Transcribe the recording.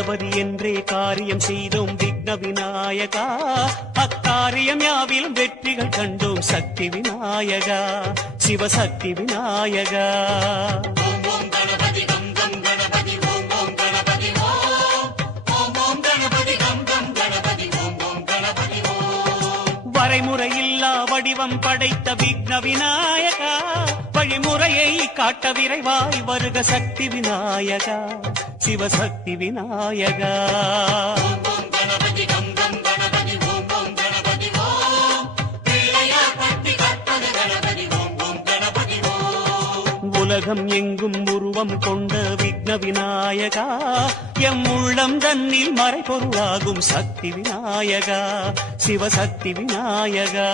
கணபதி என்றே காரியம் செய்தோம் விக்ன விநாயகா. அக்காரியம் யாவிலும் வெற்றிகள் கண்டோம் சக்தி விநாயகா, சிவசக்தி விநாயகா. வரைமுறையில்லா வடிவம் படைத்த விக்ன விநாயகா, வழிமுறையை காட்ட விரைவாய் வருக சக்தி விநாயகா, சிவசக்தி விநாயகா. உலகம் எங்கும் உருவம் கொண்ட விக்ன விநாயகா, எம் உள்ளம் தன்னில் மறைபொருளாகும் சக்தி விநாயகா, சிவசக்தி விநாயகா.